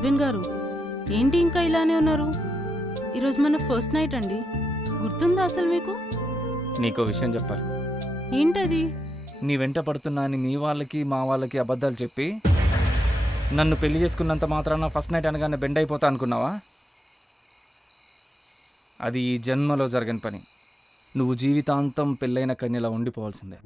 Husband గారు, ఏంటి ఇంకా ఇలానే ఉన్నారు? ఈరోజు మన ఫస్ట్ నైట్ అండి, గుర్తుందా అసలు మీకు? నీకో విషయం చెప్పాలి. ఏంటది? నీ వెంట పడుతున్నా అని మీ వాళ్ళకి మా వాళ్ళకి అబద్ధాలు చెప్పి నన్ను పెళ్లి చేసుకున్నంత మాత్రాన ఫస్ట్ నైట్ అనగానే బెండ్ అయిపోతా అనుకున్నావా? అది ఈ జన్మలో జరగని పని. నువ్వు జీవితాంతం పెళ్ళైన కన్యలా ఉండిపోవాల్సిందే.